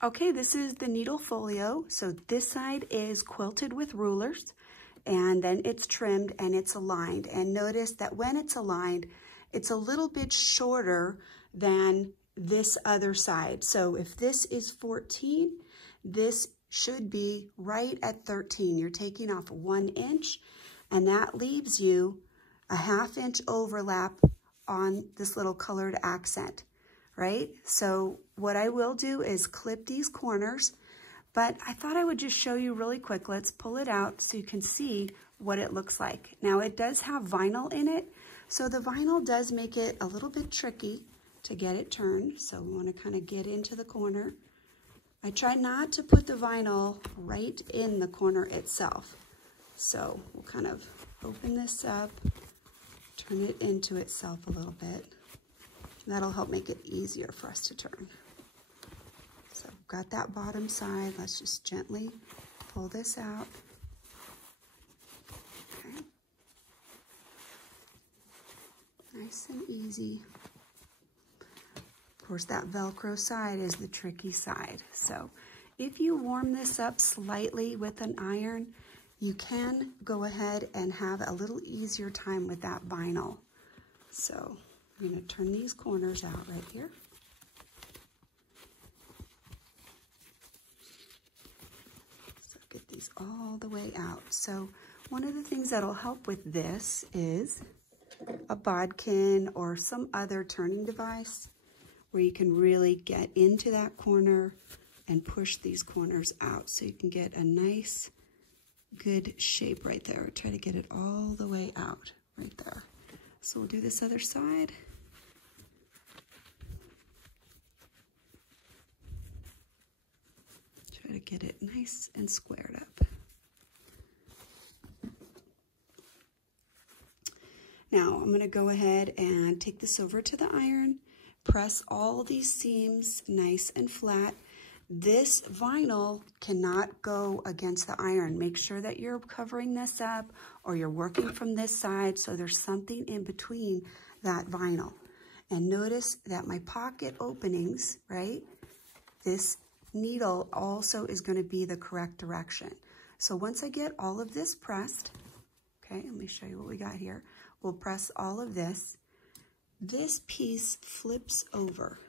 Okay, this is the needle folio. So this side is quilted with rulers, and then it's trimmed and it's aligned. And notice that when it's aligned, it's a little bit shorter than this other side. So if this is 14, this should be right at 13. You're taking off 1 inch, and that leaves you a 1/2 inch overlap on this little colored accent, right? So what I will do is clip these corners, but I thought I would just show you really quick. Let's pull it out so you can see what it looks like. Now it does have vinyl in it, so the vinyl does make it a little bit tricky to get it turned. So we want to kind of get into the corner. I try not to put the vinyl right in the corner itself. So we'll kind of open this up, turn it into itself a little bit. That'll help make it easier for us to turn. So got that bottom side. Let's just gently pull this out. Okay. Nice and easy. Of course, that Velcro side is the tricky side. So if you warm this up slightly with an iron, you can go ahead and have a little easier time with that vinyl. So I'm going to turn these corners out right here. So get these all the way out. So one of the things that'll help with this is a bodkin or some other turning device where you can really get into that corner and push these corners out so you can get a nice, good shape right there. Try to get it all the way out right there. So we'll do this other side. Try to get it nice and squared up. Now I'm going to go ahead and take this over to the iron, press all these seams nice and flat. This vinyl cannot go against the iron. Make sure that you're covering this up or you're working from this side so there's something in between that vinyl. And notice that my pocket openings, right, this needle also is going to be the correct direction. So once I get all of this pressed, okay, let me show you what we got here. We'll press all of this. This piece flips over.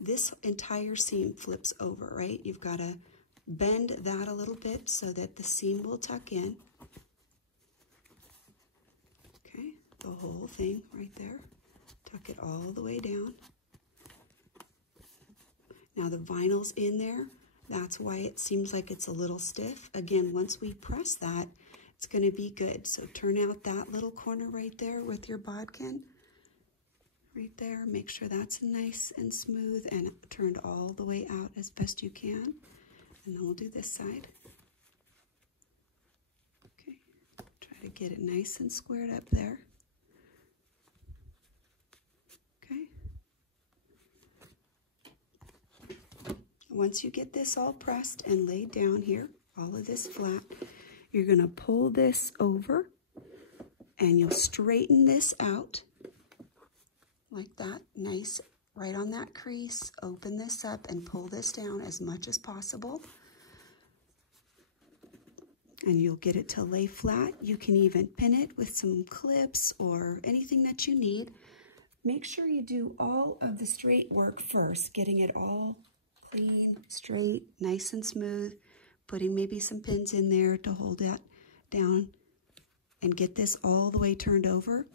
This entire seam flips over, right? You've got to bend that a little bit so that the seam will tuck in. Okay, the whole thing right there. Tuck it all the way down. Now the vinyl's in there. That's why it seems like it's a little stiff. Again, once we press that, it's going to be good. So turn out that little corner right there with your bodkin. Right there, make sure that's nice and smooth and turned all the way out as best you can. And then we'll do this side. Okay, try to get it nice and squared up there. Okay. Once you get this all pressed and laid down here, all of this flat, you're gonna pull this over and you'll straighten this out. Like that, nice, right on that crease. Open this up and pull this down as much as possible. And you'll get it to lay flat. You can even pin it with some clips or anything that you need. Make sure you do all of the straight work first, getting it all clean, straight, nice and smooth, putting maybe some pins in there to hold that down and get this all the way turned over.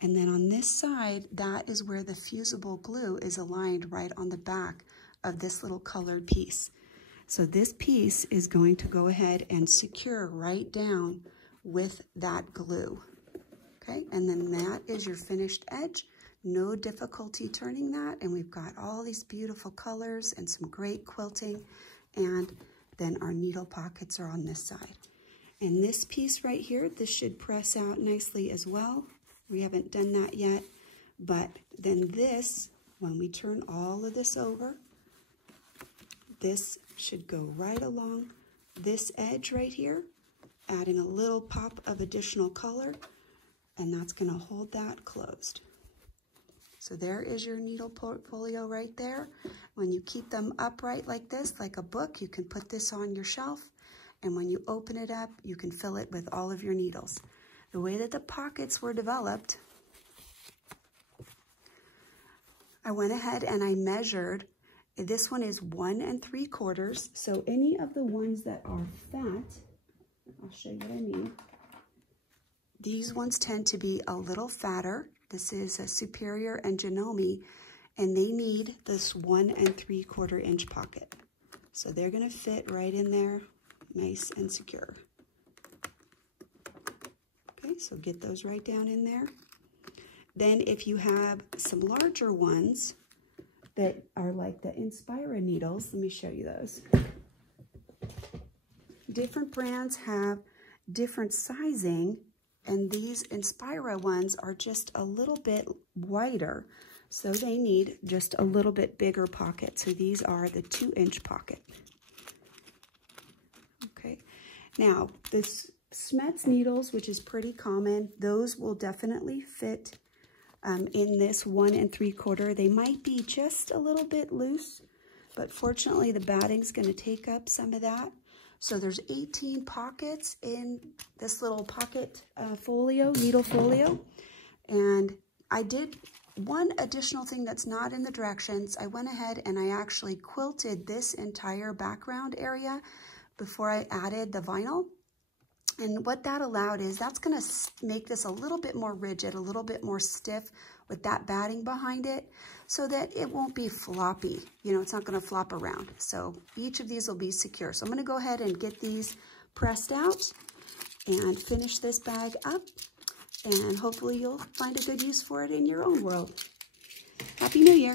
And then on this side, that is where the fusible glue is aligned right on the back of this little colored piece. So this piece is going to go ahead and secure right down with that glue. Okay, and then that is your finished edge. No difficulty turning that, and we've got all these beautiful colors and some great quilting, and then our needle pockets are on this side. And this piece right here, this should press out nicely as well. We haven't done that yet, but then this, when we turn all of this over, this should go right along this edge right here, adding a little pop of additional color, and that's going to hold that closed. So there is your needle portfolio right there. When you keep them upright like this, like a book, you can put this on your shelf. And when you open it up, you can fill it with all of your needles. The way that the pockets were developed, I went ahead and I measured. This one is 1 3/4. So any of the ones that are fat, I'll show you what I mean. These ones tend to be a little fatter. This is a Superior and Janome, and they need this 1 3/4 inch pocket. So they're gonna fit right in there, nice and secure. Okay, so get those right down in there. Then if you have some larger ones that are like the Inspira needles, let me show you those. Different brands have different sizing, and these Inspira ones are just a little bit wider, so they need just a little bit bigger pocket. So these are the 2-inch pocket. Okay, now this Smets needles, which is pretty common, those will definitely fit in this 1 3/4. They might be just a little bit loose, but fortunately the batting's going to take up some of that. So there's 18 pockets in this little pocket folio, needle folio. And I did one additional thing that's not in the directions. I went ahead and I actually quilted this entire background area before I added the vinyl. And what that allowed is that's going to make this a little bit more rigid, a little bit more stiff with that batting behind it so that it won't be floppy. You know, it's not going to flop around. So each of these will be secure. So I'm going to go ahead and get these pressed out and finish this bag up. And hopefully you'll find a good use for it in your own world. Happy New Year.